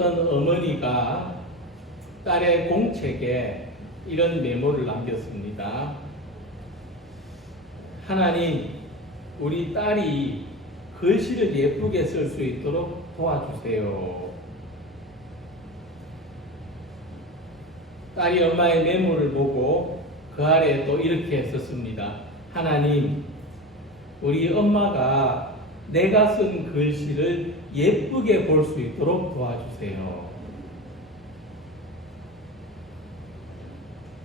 어떤 어머니가 딸의 공책에 이런 메모를 남겼습니다. 하나님, 우리 딸이 글씨를 예쁘게 쓸 수 있도록 도와주세요. 딸이 엄마의 메모를 보고 그 아래에 또 이렇게 썼습니다. 하나님, 우리 엄마가 내가 쓴 글씨를 예쁘게 볼 수 있도록 도와주세요.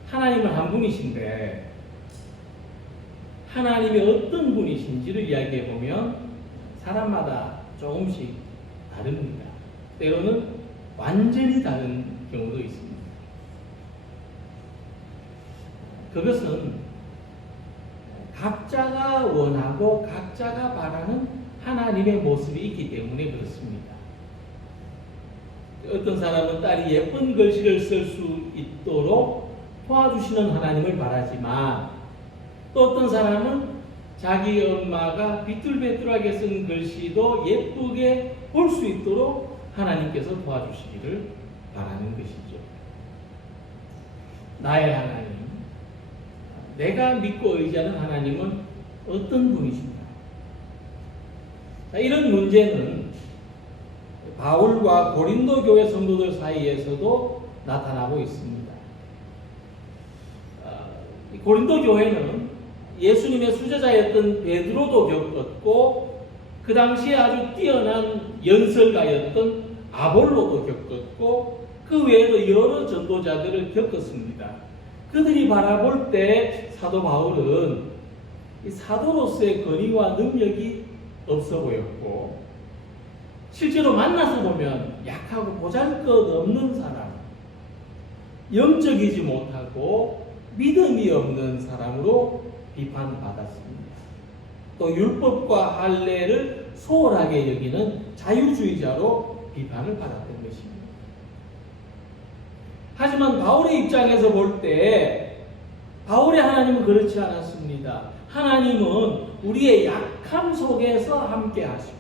하나님은 한 분이신데 하나님이 어떤 분이신지를 이야기해 보면 사람마다 조금씩 다릅니다. 때로는 완전히 다른 경우도 있습니다. 그것은 각자가 원하고 각자가 바라는 하나님의 모습이 있기 때문에 그렇습니다. 어떤 사람은 딸이 예쁜 글씨를 쓸 수 있도록 도와주시는 하나님을 바라지만 또 어떤 사람은 자기 엄마가 비뚤비뚤하게 쓴 글씨도 예쁘게 볼 수 있도록 하나님께서 도와주시기를 바라는 것이죠. 나의 하나님, 내가 믿고 의지하는 하나님은 어떤 분이신가? 이런 문제는 바울과 고린도 교회 성도들 사이에서도 나타나고 있습니다. 고린도 교회는 예수님의 수제자였던 베드로도 겪었고 그 당시에 아주 뛰어난 연설가였던 아볼로도 겪었고 그 외에도 여러 전도자들을 겪었습니다. 그들이 바라볼 때 사도 바울은 사도로서의 권위와 능력이 없어 보였고 실제로 만나서 보면 약하고 보잘것없는 사람, 영적이지 못하고 믿음이 없는 사람으로 비판받았습니다. 또 율법과 할례를 소홀하게 여기는 자유주의자로 비판을 받았던 것입니다. 하지만 바울의 입장에서 볼 때 바울의 하나님은 그렇지 않았습니다. 하나님은 우리의 약함 속에서 함께 하시고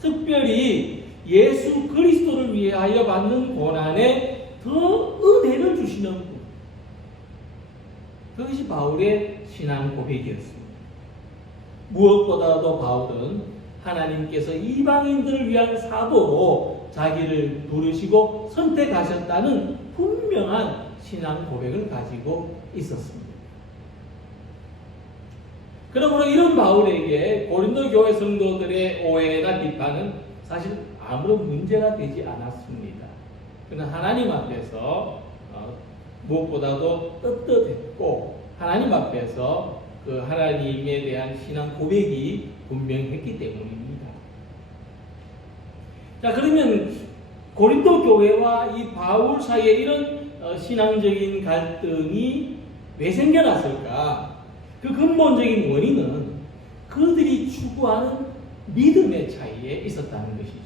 특별히 예수 그리스도를 위하여 받는 고난에 더 은혜를 주시는 분. 그것이 바울의 신앙 고백이었습니다. 무엇보다도 바울은 하나님께서 이방인들을 위한 사도로 자기를 부르시고 선택하셨다는 분명한 신앙 고백을 가지고 있었습니다. 그러므로 이런 바울에게 고린도 교회 성도들의 오해나 비판은 사실 아무런 문제가 되지 않았습니다. 그는 하나님 앞에서 무엇보다도 떳떳했고 하나님 앞에서 그 하나님에 대한 신앙 고백이 분명했기 때문입니다. 자, 그러면 고린도 교회와 이 바울 사이에 이런 신앙적인 갈등이 왜 생겨났을까? 그 근본적인 원인은 그들이 추구하는 믿음의 차이에 있었다는 것이죠.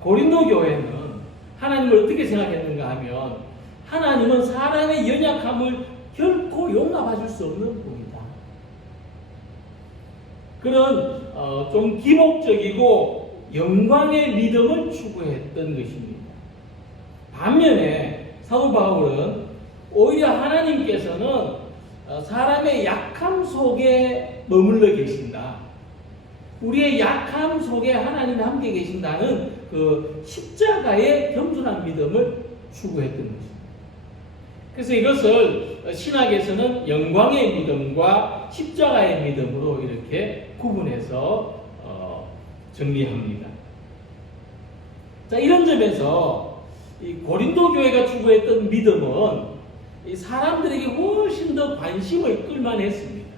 고린도 교회는 하나님을 어떻게 생각했는가 하면 하나님은 사람의 연약함을 결코 용납하실 수 없는 분이다. 그런 좀 기복적이고 영광의 믿음을 추구했던 것입니다. 반면에 사도 바울은 오히려 하나님께서는 사람의 약함 속에 머물러 계신다. 우리의 약함 속에 하나님이 함께 계신다는 그 십자가의 겸손한 믿음을 추구했던 것입니다. 그래서 이것을 신학에서는 영광의 믿음과 십자가의 믿음으로 이렇게 구분해서 정리합니다. 자, 이런 점에서 이 고린도 교회가 추구했던 믿음은 이 사람들에게 훨씬 더 관심을 끌만했습니다.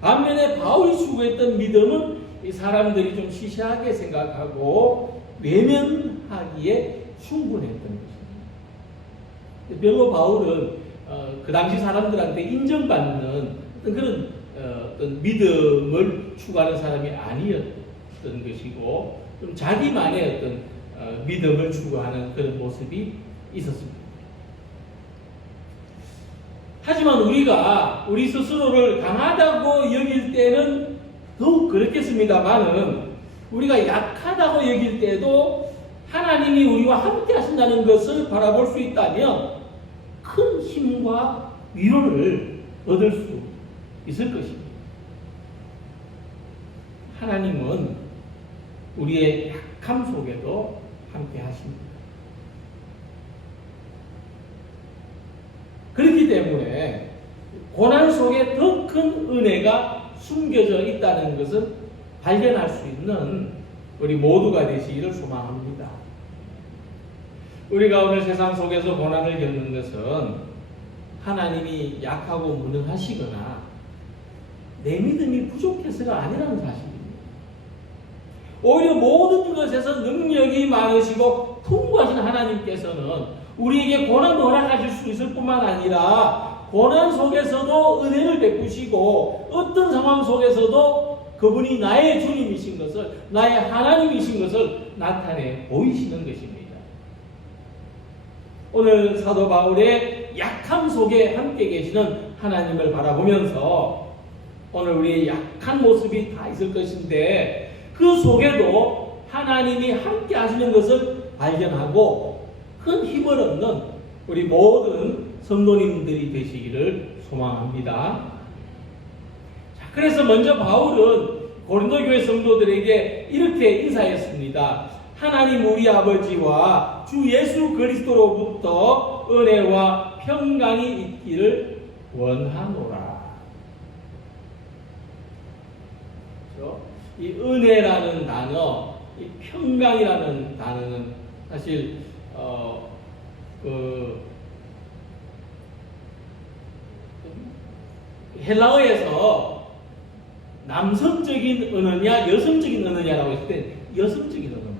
반면에 바울이 추구했던 믿음은 이 사람들이 좀 시시하게 생각하고 외면하기에 충분했던 것입니다. 별로 바울은 그 당시 사람들한테 인정받는 그런 어떤 믿음을 추구하는 사람이 아니었던 것이고 좀 자기만의 어떤 믿음을 추구하는 그런 모습이 있었습니다. 하지만 우리가 우리 스스로를 강하다고 여길 때는 더욱 그렇겠습니다만은 우리가 약하다고 여길 때도 하나님이 우리와 함께 하신다는 것을 바라볼 수 있다면 큰 힘과 위로를 얻을 수 있을 것입니다. 하나님은 우리의 약함 속에도 함께 하십니다. 그렇기 때문에 고난 속에 더 큰 은혜가 숨겨져 있다는 것을 발견할 수 있는 우리 모두가 되시기를 소망합니다. 우리가 오늘 세상 속에서 고난을 겪는 것은 하나님이 약하고 무능하시거나 내 믿음이 부족해서가 아니라는 사실입니다. 오히려 모든 것에서 능력이 많으시고 풍부하신 하나님께서는 우리에게 고난도 허락하실 수 있을 뿐만 아니라 고난 속에서도 은혜를 베푸시고 어떤 상황 속에서도 그분이 나의 주님이신 것을, 나의 하나님이신 것을 나타내 보이시는 것입니다. 오늘 사도 바울의 약함 속에 함께 계시는 하나님을 바라보면서 오늘 우리의 약한 모습이 다 있을 것인데 그 속에도 하나님이 함께 하시는 것을 발견하고 큰 힘을 얻는 우리 모든 성도님들이 되시기를 소망합니다. 자, 그래서 먼저 바울은 고린도 교회 성도들에게 이렇게 인사했습니다. 하나님 우리 아버지와 주 예수 그리스도로부터 은혜와 평강이 있기를 원하노라. 그렇죠? 이 은혜라는 단어, 이 평강이라는 단어는 사실 헬라어에서 남성적인 언어냐 여성적인 언어냐라고 했을 때 여성적인 언어입니다.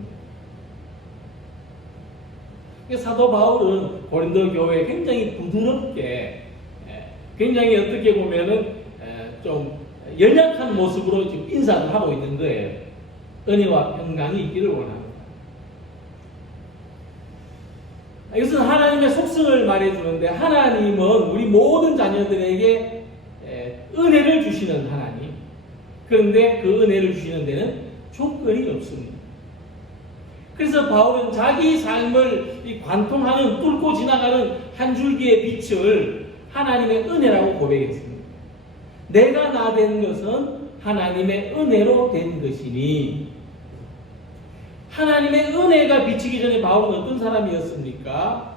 사도 바울은 고린도 교회에 굉장히 부드럽게, 굉장히 어떻게 보면은 좀 연약한 모습으로 지금 인사를 하고 있는 거예요. 은혜와 평강이 있기를 원합니다. 이것은 하나님의 속성을 말해주는데 하나님은 우리 모든 자녀들에게 은혜를 주시는 하나님. 그런데 그 은혜를 주시는 데는 조건이 없습니다. 그래서 바울은 자기 삶을 관통하는, 뚫고 지나가는 한 줄기의 빛을 하나님의 은혜라고 고백했습니다. 내가 나 된 것은 하나님의 은혜로 된 것이니. 하나님의 은혜가 비치기 전에 바울은 어떤 사람이었습니까?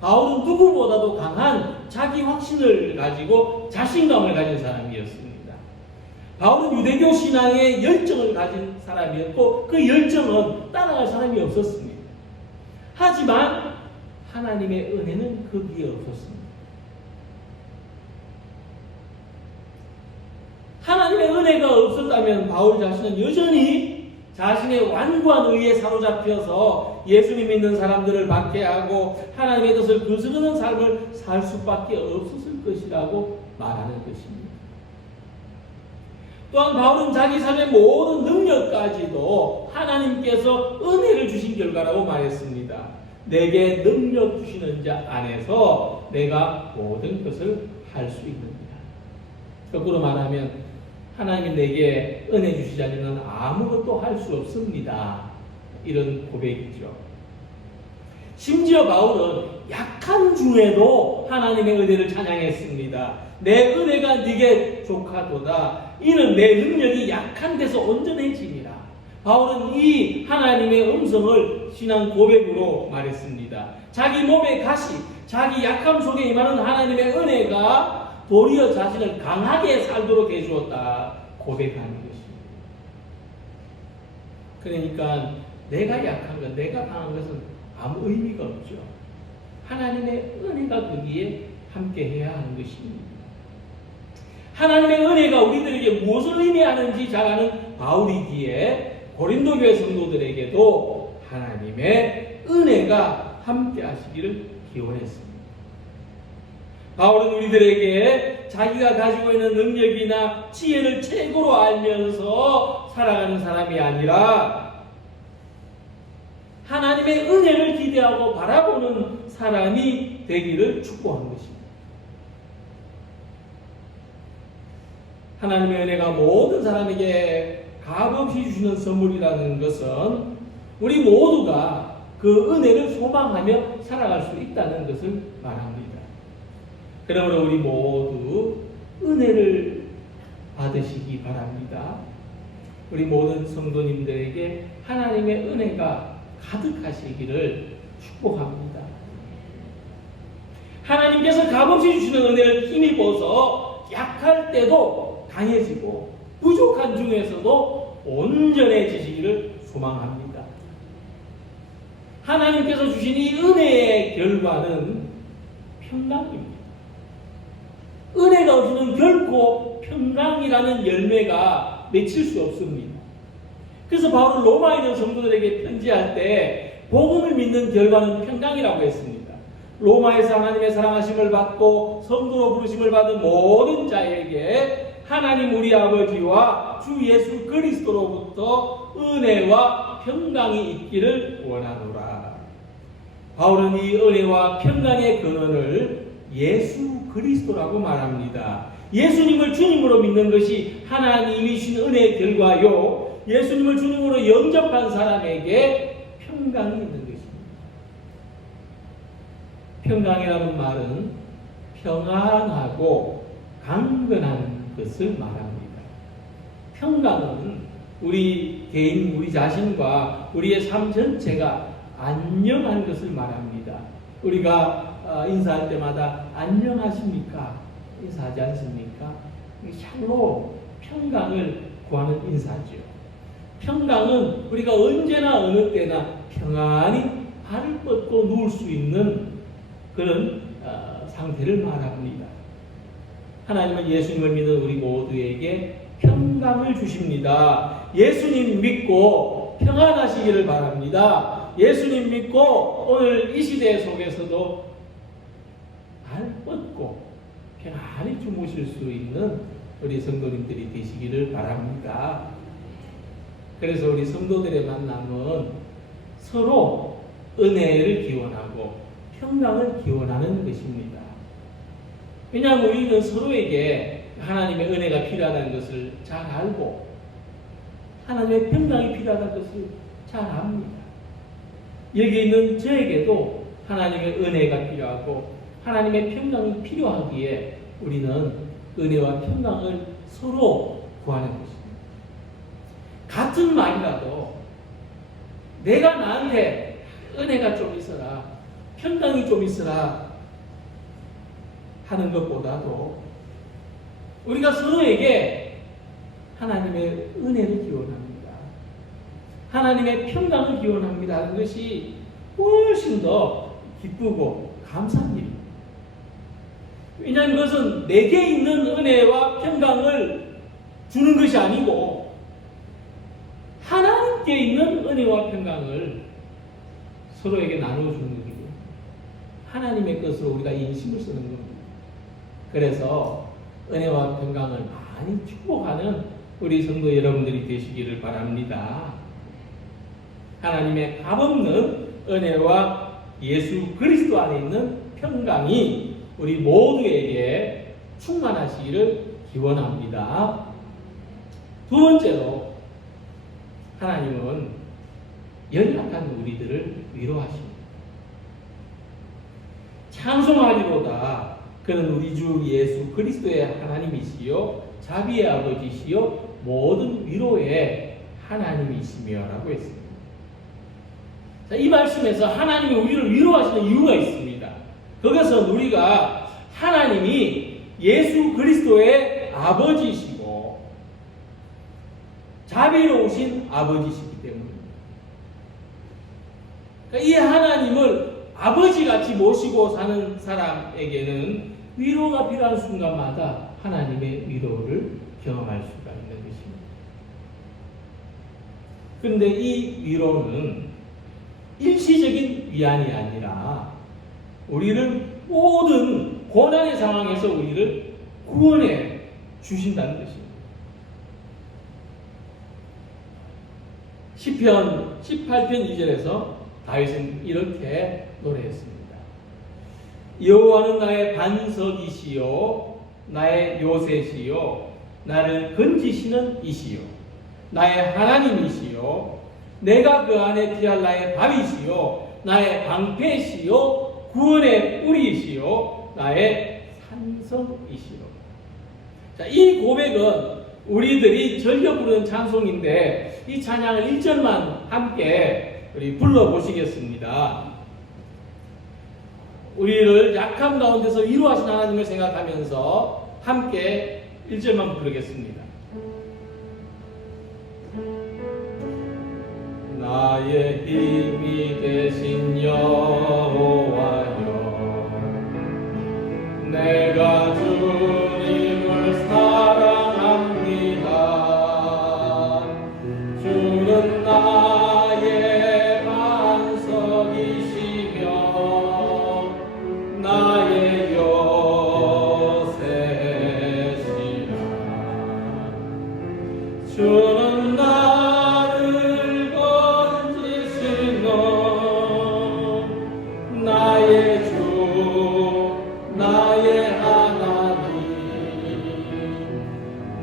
바울은 누구보다도 강한 자기 확신을 가지고 자신감을 가진 사람이었습니다. 바울은 유대교 신앙에 열정을 가진 사람이었고 그 열정은 따라갈 사람이 없었습니다. 하지만 하나님의 은혜는 거기에 없었습니다. 하나님의 은혜가 없었다면 바울 자신은 여전히 자신의 완고한 의에 사로잡혀서 예수님 믿는 사람들을 박해하고 하나님의 뜻을 거스르는 삶을 살 수밖에 없었을 것이라고 말하는 것입니다. 또한 바울은 자기 삶의 모든 능력까지도 하나님께서 은혜를 주신 결과라고 말했습니다. 내게 능력 주시는 자 안에서 내가 모든 것을 할 수 있느니라. 거꾸로 말하면 하나님이 내게 은혜 주시지 않으면 아무것도 할 수 없습니다. 이런 고백이죠. 심지어 바울은 약한 중에도 하나님의 은혜를 찬양했습니다. 내 은혜가 네게 족하도다. 이는 내 능력이 약한 데서 온전해집니다. 바울은 이 하나님의 음성을 신앙 고백으로 말했습니다. 자기 몸의 가시, 자기 약함 속에 임하는 하나님의 은혜가 도리어 자신을 강하게 살도록 해주었다 고백하는 것입니다. 그러니까 내가 약한 것, 내가 강한 것은 아무 의미가 없죠. 하나님의 은혜가 거기에 함께해야 하는 것입니다. 하나님의 은혜가 우리들에게 무엇을 의미하는지 잘 아는 바울이기에 고린도 교회 성도들에게도 하나님의 은혜가 함께하시기를 기원했습니다. 바울은 우리들에게 자기가 가지고 있는 능력이나 지혜를 최고로 알면서 살아가는 사람이 아니라 하나님의 은혜를 기대하고 바라보는 사람이 되기를 축복한 것입니다. 하나님의 은혜가 모든 사람에게 값없이 주시는 선물이라는 것은 우리 모두가 그 은혜를 소망하며 살아갈 수 있다는 것을 말합니다. 그러므로 우리 모두 은혜를 받으시기 바랍니다. 우리 모든 성도님들에게 하나님의 은혜가 가득하시기를 축복합니다. 하나님께서 값없이 주시는 은혜를 힘입어서 약할 때도 강해지고 부족한 중에서도 온전해지시기를 소망합니다. 하나님께서 주신 이 은혜의 결과는 평강입니다. 은혜가 없이는 결코 평강이라는 열매가 맺힐 수 없습니다. 그래서 바로 로마에 있는 성도들에게 편지할 때 복음을 믿는 결과는 평강이라고 했습니다. 로마에서 하나님의 사랑하심을 받고 성도로 부르심을 받은 모든 자에게 하나님 우리 아버지와 주 예수 그리스도로부터 은혜와 평강이 있기를 원하노라. 바울은 이 은혜와 평강의 근원을 예수 그리스도라고 말합니다. 예수님을 주님으로 믿는 것이 하나님이 주신 은혜의 결과요, 예수님을 주님으로 영접한 사람에게 평강이 있는 것입니다. 평강이라는 말은 평안하고 강건한 것을 말합니다. 평강은 우리 개인, 우리 자신과 우리의 삶 전체가 안녕한 것을 말합니다. 우리가 인사할 때마다 안녕하십니까? 인사하지 않습니까? 샬롬, 평강을 구하는 인사죠. 평강은 우리가 언제나 어느 때나 평안히 발을 뻗고 누울 수 있는 그런 상태를 말합니다. 하나님은 예수님을 믿는 우리 모두에게 평강을 주십니다. 예수님 믿고 평안하시기를 바랍니다. 예수님 믿고 오늘 이 시대 속에서도 발 뻗고 편안히 주무실 수 있는 우리 성도님들이 되시기를 바랍니다. 그래서 우리 성도들의 만남은 서로 은혜를 기원하고 평강을 기원하는 것입니다. 왜냐하면 우리는 서로에게 하나님의 은혜가 필요하다는 것을 잘 알고 하나님의 평강이 필요하다는 것을 잘 압니다. 여기 있는 저에게도 하나님의 은혜가 필요하고 하나님의 평강이 필요하기에 우리는 은혜와 평강을 서로 구하는 것입니다. 같은 말이라도 내가 나한테 은혜가 좀 있어라, 평강이 좀 있어라 하는 것보다도 우리가 서로에게 하나님의 은혜를 기원합니다. 하나님의 평강을 기원합니다 하는 것이 훨씬 더 기쁘고 감사한 일입니다. 왜냐하면 그것은 내게 있는 은혜와 평강을 주는 것이 아니고 하나님께 있는 은혜와 평강을 서로에게 나누어주는 것이고 하나님의 것으로 우리가 인심을 쓰는 겁니다. 그래서 은혜와 평강을 많이 축복하는 우리 성도 여러분들이 되시기를 바랍니다. 하나님의 값없는 은혜와 예수 그리스도 안에 있는 평강이 우리 모두에게 충만하시기를 기원합니다. 두 번째로 하나님은 연약한 우리들을 위로하십니다. 찬송하리로다. 그는 우리 주 예수 그리스도의 하나님이시요 자비의 아버지시요 모든 위로의 하나님이시며 라고 했습니다. 자, 이 말씀에서 하나님이 우리를 위로하시는 이유가 있습니다. 거기서 우리가 하나님이 예수 그리스도의 아버지시고 자비로우신 아버지시기 때문입니다. 그러니까 이 하나님을 아버지같이 모시고 사는 사람에게는 위로가 필요한 순간마다 하나님의 위로를 경험할 수가 있는 것입니다. 그런데 이 위로는 일시적인 위안이 아니라 우리를 모든 고난의 상황에서 우리를 구원해 주신다는 것입니다. 시편 18편 2절에서 다윗은 이렇게 노래했습니다. 여호와는 나의 반석이시요 나의 요새시요 나를 건지시는 이시요 나의 하나님이시요 내가 그 안에 피할 나의 밥이시요 나의 방패시요 구원의 뿌리시요 나의 산성이시요. 자, 이 고백은 우리들이 즐겨 부르는 찬송인데 이 찬양을 1절만 함께 우리 불러보시겠습니다. 우리를 약함 가운데서 위로하신 하나님을 생각하면서 함께 1절만 부르겠습니다. 나의 힘이 되신 여호와여 내가 주님을 사랑합니다. 주는 나의 반석이시며 나의 요새시라. 주는 나를 건지시는 나의 주 나의 하나님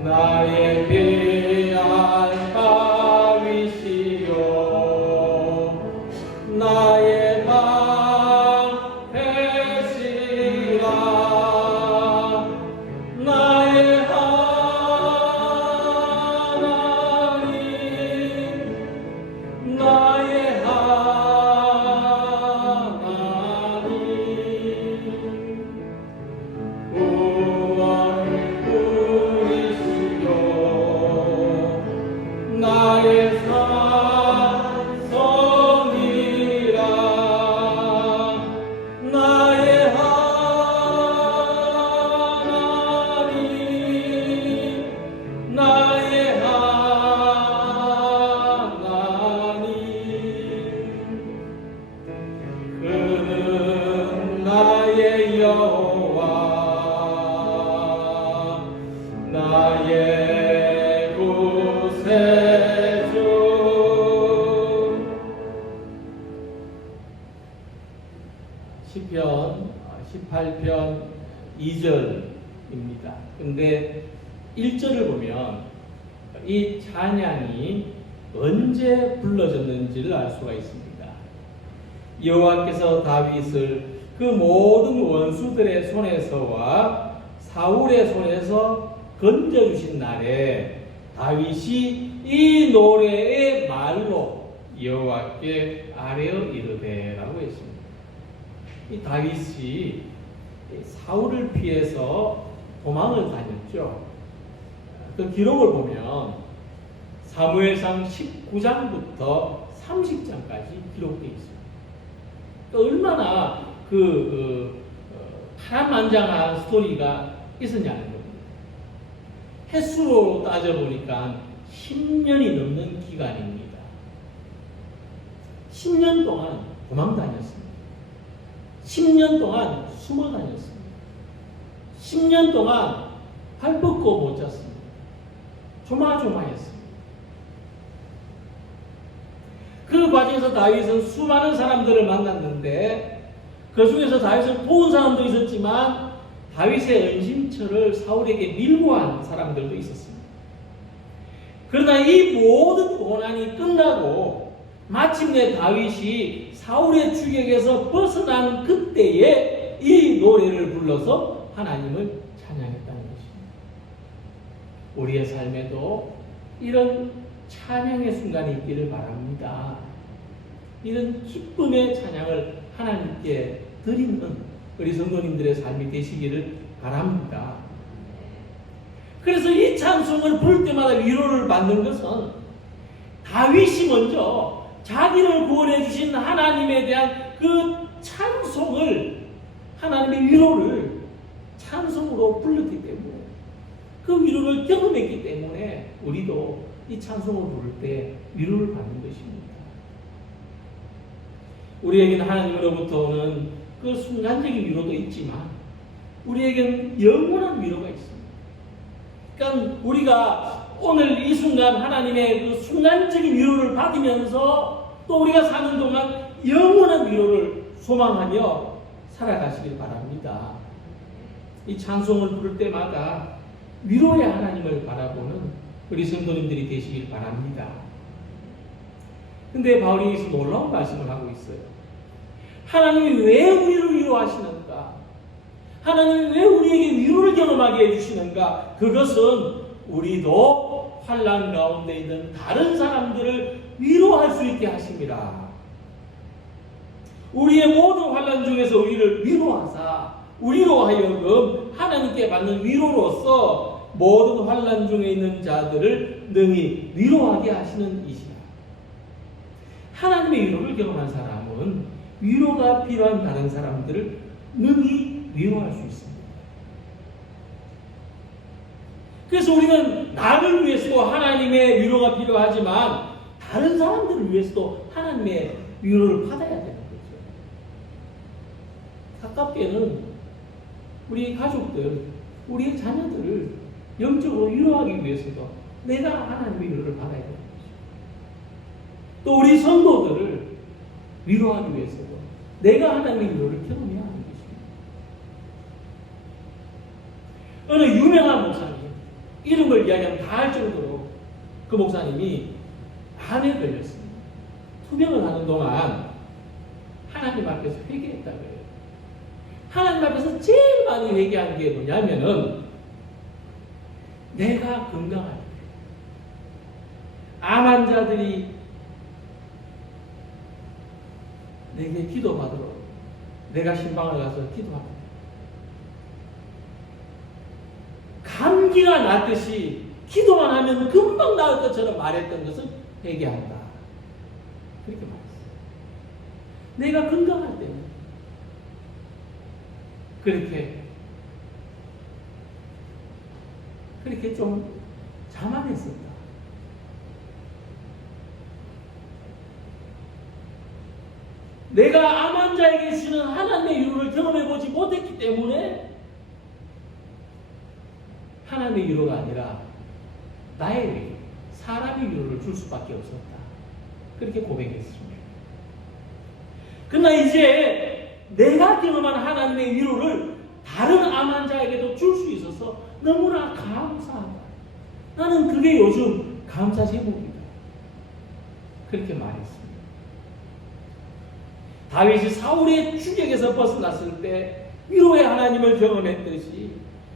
나의 피할 바위시요 나의 방패시라. 나의 하나님 나의 하나님 구원을 뿌리시요 나의 산성이라. 나의 하나님 나의 하나님 그는 나의 여호와 나의 구세주. 시편 18편 2절입니다. 근데 1절을 보면 이 찬양이 언제 불러졌는지를 알 수가 있습니다. 여호와께서 다윗을 그 모든 원수들의 손에서와 사울의 손에서 건져주신 날에 다윗이 이 노래의 말로 여호와께 아뢰어 이르되라고 했습니다. 이 다윗이 사울을 피해서 도망을 다녔죠. 그 기록을 보면 사무엘상 19장부터 30장까지 기록되어 있습니다. 얼마나 파란만장한 스토리가 있었냐는 겁니다. 횟수로 따져보니까 10년이 넘는 기간입니다. 10년 동안 도망 다녔습니다. 10년 동안 숨어 다녔습니다. 10년 동안 발 뻗고 못 잤습니다. 조마조마했습니다. 그 과정에서 다윗은 수많은 사람들을 만났는데 그 중에서 다윗을 도운 사람도 있었지만 다윗의 은심처를 사울에게 밀고 한 사람들도 있었습니다. 그러나 이 모든 고난이 끝나고 마침내 다윗이 사울의 추격에서 벗어난 그때에 이 노래를 불러서 하나님을 찬양했다는 것입니다. 우리의 삶에도 이런 찬양의 순간이 있기를 바랍니다. 이런 기쁨의 찬양을 하나님께 드리는 우리 성도님들의 삶이 되시기를 바랍니다. 그래서 이 찬송을 부를 때마다 위로를 받는 것은 다윗이 먼저 자기를 구원해 주신 하나님에 대한 그 찬송을 하나님의 위로를 찬송으로 불렀기 때문에 그 위로를 경험했기 때문에 우리도 이 찬송을 부를 때 위로를 받는 것입니다. 우리에게는 하나님으로부터 오는 그 순간적인 위로도 있지만 우리에게는 영원한 위로가 있습니다. 그러니까 우리가 오늘 이 순간 하나님의 그 순간적인 위로를 받으면서 또 우리가 사는 동안 영원한 위로를 소망하며 살아가시길 바랍니다. 이 찬송을 부를 때마다 위로의 하나님을 바라보는 우리 성도님들이 되시길 바랍니다. 근데 바울이 여기서 놀라운 말씀을 하고 있어요. 하나님이 왜 우리를 위로하시는가? 하나님이 왜 우리에게 위로를 경험하게 해주시는가? 그것은 우리도 환난 가운데 있는 다른 사람들을 위로할 수 있게 하심이라. 우리의 모든 환난 중에서 우리를 위로하사 우리로 하여금 하나님께 받는 위로로서 모든 환난 중에 있는 자들을 능히 위로하게 하시는 이시라. 하나님의 위로를 경험한 사람은 위로가 필요한 다른 사람들을 능히 위로할 수 있습니다. 그래서 우리는 나를 위해서도 하나님의 위로가 필요하지만 다른 사람들을 위해서도 하나님의 위로를 받아야 되는 거죠. 가깝게는 우리 가족들, 우리의 자녀들을 영적으로 위로하기 위해서도 내가 하나님의 위로를 받아야 되는 거죠. 또 우리 성도들을 위로하기 위해서도 내가 하나님의 위로를 경험해야 하는 것입니다. 어느 유명한 목사님, 이름을 이야기하면 다 할 정도로 그 목사님이 암에 걸렸습니다. 투병을 하는 동안 하나님 앞에서 회개했다고 해요. 하나님 앞에서 제일 많이 회개한 게 뭐냐면은 내가 건강할 때 암 환자들이 내게 기도받으러 내가 신방을 가서 기도합니다. 감기가 낫듯이 기도만 하면 금방 나을 것처럼 말했던 것을 회개한다. 그렇게 말했어요. 내가 건강할 때는 그렇게 좀 자만했었다. 내가 암 환자에게 주시는 하나님의 위로를 경험해보지 못했기 때문에 하나님의 위로가 아니라 나의 위로, 사람의 위로를 줄 수밖에 없었다. 그렇게 고백했습니다. 그러나 이제 내가 경험한 하나님의 위로를 다른 암 환자에게도 줄 수 있어서 너무나 감사하다. 나는 그게 요즘 감사 제목이다. 그렇게 말했습니다. 다윗이 사울의 추격에서 벗어났을 때 위로의 하나님을 경험했듯이,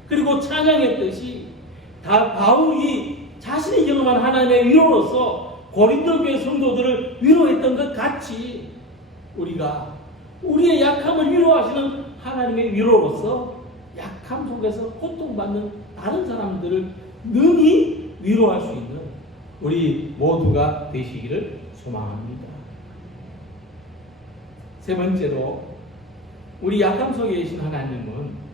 그리고 찬양했듯이 바울이 자신이 경험한 하나님의 위로로서 고린도 교회 성도들을 위로했던 것 같이 우리가 우리의 약함을 위로하시는 하나님의 위로로서 약함 속에서 고통받는 다른 사람들을 능히 위로할 수 있는 우리 모두가 되시기를 소망합니다. 세 번째로, 우리 약함 속에 계신 하나님은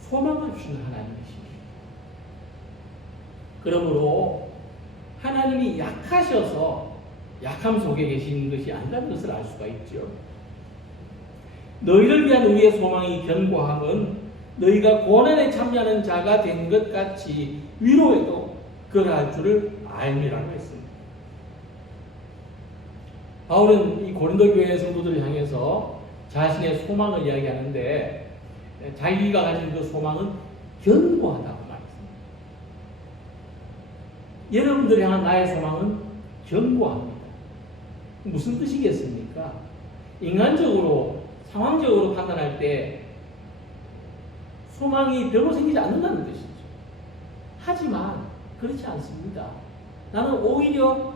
소망을 주시는 하나님이십니다. 그러므로 하나님이 약하셔서 약함 속에 계시는 것이 아니라는 것을 알 수가 있죠. 너희를 위한 우리의 소망이 견고함은 너희가 고난에 참여하는 자가 된 것 같이 위로해도 그러할 줄을 알미라고 했습니다. 바울은 이 고린도 교회 성도들을 향해서 자신의 소망을 이야기하는데 자기가 가진 그 소망은 견고하다고 말했습니다. 여러분들이 향한 나의 소망은 견고합니다. 무슨 뜻이겠습니까? 인간적으로, 상황적으로 판단할 때 소망이 별로 생기지 않는다는 뜻이죠. 하지만 그렇지 않습니다. 나는 오히려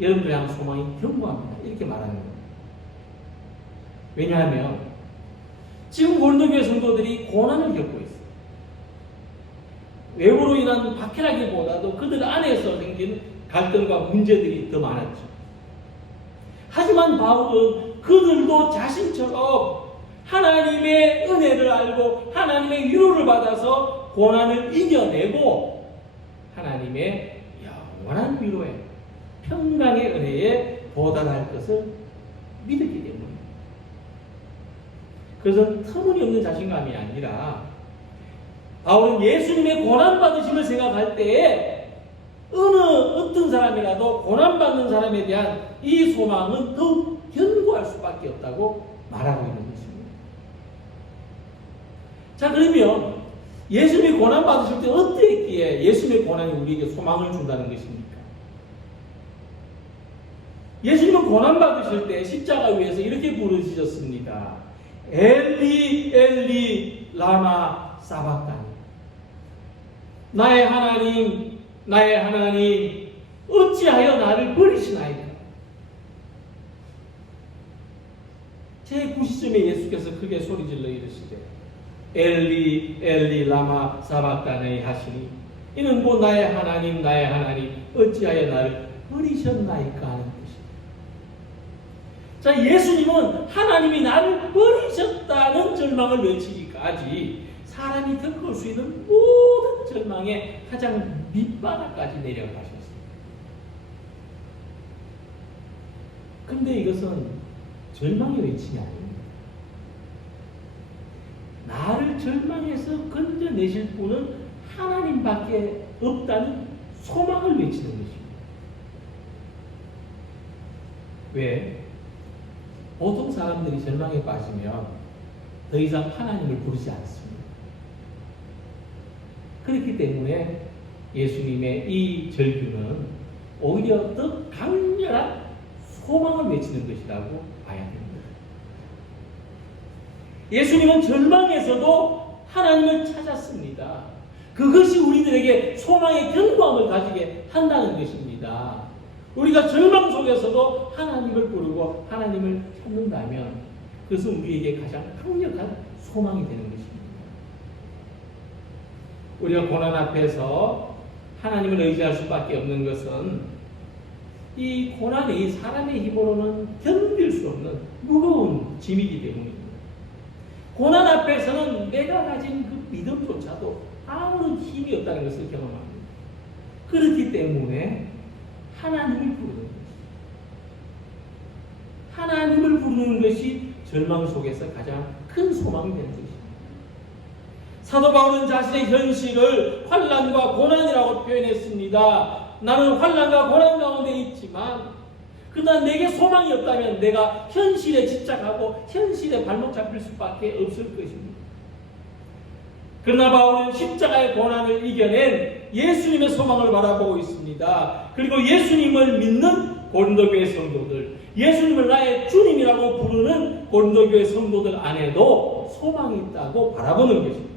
여러분들이 향한 소망이 견고합니다. 이렇게 말하는 겁니다. 왜냐하면 지금 고린도 교회 성도들이 고난을 겪고 있어요. 외부로 인한 박해라기보다도 그들 안에서 생긴 갈등과 문제들이 더 많았죠. 하지만 바울은 그들도 자신처럼 하나님의 은혜를 알고 하나님의 위로를 받아서 고난을 이겨내고 하나님의 영원한 위로에, 평강의 은혜에 도달할 것을 믿었기 때문입니다. 그것은 터무니없는 자신감이 아니라 바울은 예수님의 고난받으심을 생각할 때에 어떤 사람이라도 고난받는 사람에 대한 이 소망은 더욱 견고할 수밖에 없다고 말하고 있는 것입니다. 자, 그러면 예수님이 고난 받으실 때 어땠기에 예수님의 고난이 우리에게 소망을 준다는 것입니까? 예수님은 고난 받으실 때 십자가 위에서 이렇게 부르짖었습니다. 엘리 엘리 라마 사박다니. 나의 하나님 나의 하나님 어찌하여 나를 버리시나이까. 제9시쯤에 예수께서 크게 소리질러 이르시되 엘리 엘리 라마 사박다니 하시니 이는 뭐 나의 하나님 어찌하여 나를 버리셨나이까 하는 뜻입니다. 자, 예수님은 하나님이 나를 버리셨다는 절망을 외치기까지 사람이 겪을 수 있는 모든 절망의 가장 밑바닥까지 내려가셨습니다. 그런데 이것은 절망의 외침이 아닙니다. 나를 절망에서 건져내실 분은 하나님밖에 없다는 소망을 외치는 것입니다. 왜? 보통 사람들이 절망에 빠지면 더 이상 하나님을 부르지 않습니다. 그렇기 때문에 예수님의 이 절규는 오히려 더 강렬한 소망을 외치는 것이라고 봐야 됩니다. 예수님은 절망에서도 하나님을 찾았습니다. 그것이 우리들에게 소망의 견고함을 가지게 한다는 것입니다. 우리가 절망 속에서도 하나님을 부르고 하나님을 찾는다면 그것은 우리에게 가장 강력한 소망이 되는 것입니다. 우리가 고난 앞에서 하나님을 의지할 수밖에 없는 것은 이 고난이 사람의 힘으로는 견딜 수 없는 무거운 짐이기 때문입니다. 고난 앞에서는 내가 가진 그 믿음조차도 아무런 힘이 없다는 것을 경험합니다. 그렇기 때문에 하나님을 부르는 것입니다. 하나님을 부르는 것이 절망 속에서 가장 큰 소망이 되는 것입니다. 사도 바울은 자신의 현실을 환난과 고난이라고 표현했습니다. 나는 환난과 고난 가운데 있지만 그러나 내게 소망이 없다면 내가 현실에 집착하고 현실에 발목 잡힐 수밖에 없을 것입니다. 그러나 바울은 십자가의 고난을 이겨낸 예수님의 소망을 바라보고 있습니다. 그리고 예수님을 믿는 고린도교회 성도들, 예수님을 나의 주님이라고 부르는 고린도교회 성도들 안에도 소망이 있다고 바라보는 것입니다.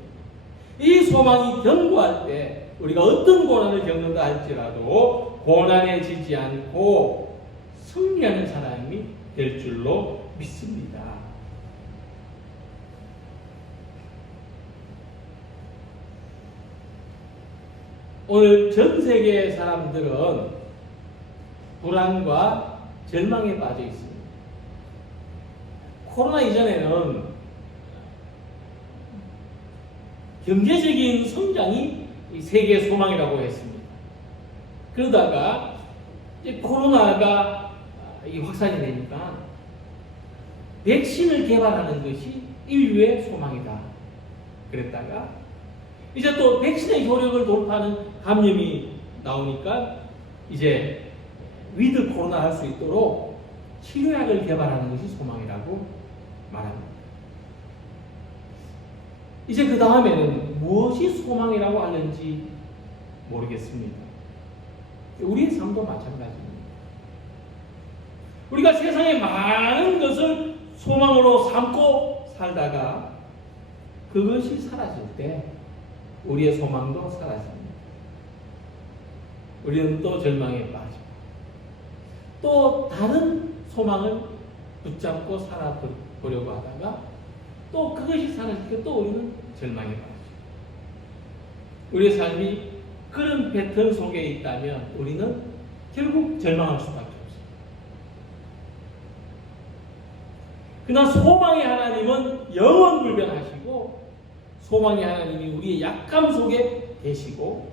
이 소망이 견고할 때 우리가 어떤 고난을 겪는다 할지라도 고난에 지지 않고 승리하는 사람이 될 줄로 믿습니다. 오늘 전 세계의 사람들은 불안과 절망에 빠져 있습니다. 코로나 이전에는 경제적인 성장이 세계의 소망이라고 했습니다. 그러다가 이제 코로나가 확산이 되니까 백신을 개발하는 것이 인류의 소망이다. 그랬다가 이제 또 백신의 효력을 돌파하는 감염이 나오니까 이제 위드 코로나 할 수 있도록 치료약을 개발하는 것이 소망이라고 말합니다. 이제 그 다음에는 무엇이 소망이라고 하는지 모르겠습니다. 우리의 삶도 마찬가지입니다. 우리가 세상에 많은 것을 소망으로 삼고 살다가 그것이 사라질 때 우리의 소망도 사라집니다. 우리는 또 절망에 빠지고 또 다른 소망을 붙잡고 살아보려고 하다가 또 그것이 사라질 때 또 우리는 절망에 빠지고 우리의 삶이 그런 패턴 속에 있다면 우리는 결국 절망할 수밖에 없습니다. 그러나 소망의 하나님은 영원불변하시고 소망의 하나님이 우리의 약함 속에 계시고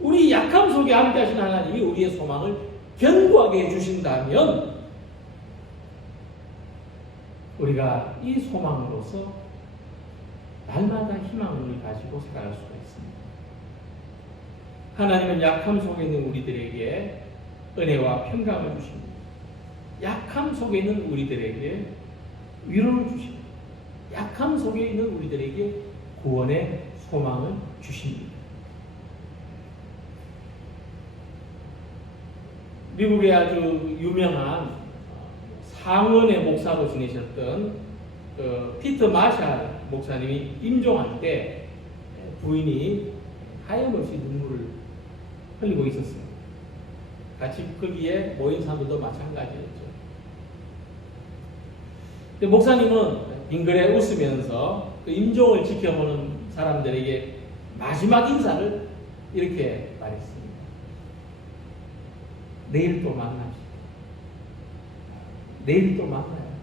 우리 약함 속에 함께 하신 하나님이 우리의 소망을 견고하게 해주신다면 우리가 이 소망으로서 날마다 희망을 가지고 살아갈 수가 있습니다. 하나님은 약함 속에 있는 우리들에게 은혜와 평강을 주십니다. 약함 속에 있는 우리들에게 위로를 주십니다. 약함 속에 있는 우리들에게 구원의 소망을 주십니다. 미국의 아주 유명한 상원의 목사로 지내셨던 피터 마샬 목사님이 임종할 때 부인이 하염없이 눈물을 흘리고 있었어요. 같이 거기에 모인 사람들도 마찬가지였죠. 근데 목사님은 빙그레 웃으면서 그 임종을 지켜보는 사람들에게 마지막 인사를 이렇게 말했습니다. 내일 또 만납시다. 내일 또 만나요.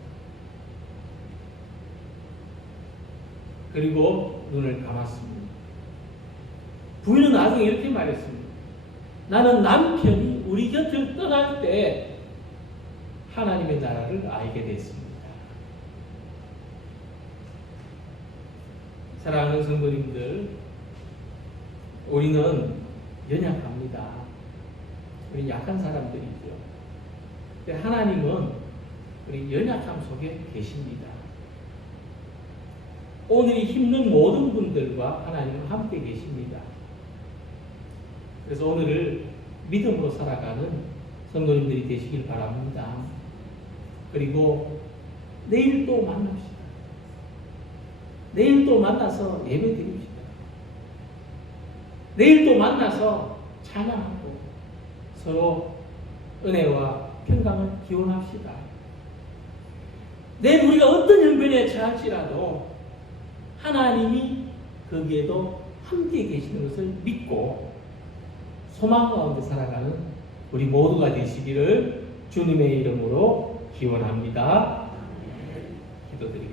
그리고 눈을 감았습니다. 부인은 나중에 이렇게 말했습니다. 나는 남편이 우리 곁을 떠날 때 하나님의 나라를 알게 됐습니다. 사랑하는 성도님들, 우리는 연약합니다. 우리 약한 사람들이죠. 근데 하나님은 우리 연약함 속에 계십니다. 오늘이 힘든 모든 분들과 하나님은 함께 계십니다. 그래서 오늘을 믿음으로 살아가는 성도님들이 되시길 바랍니다. 그리고 내일 또 만납시다. 내일 또 만나서 예배 드립시다. 내일 또 만나서 찬양하고 서로 은혜와 평강을 기원합시다. 내일 우리가 어떤 형편에 처할지라도 하나님이 거기에도 함께 계시는 것을 믿고 소망 가운데 살아가는 우리 모두가 되시기를 주님의 이름으로 기원합니다. 기도드립니다.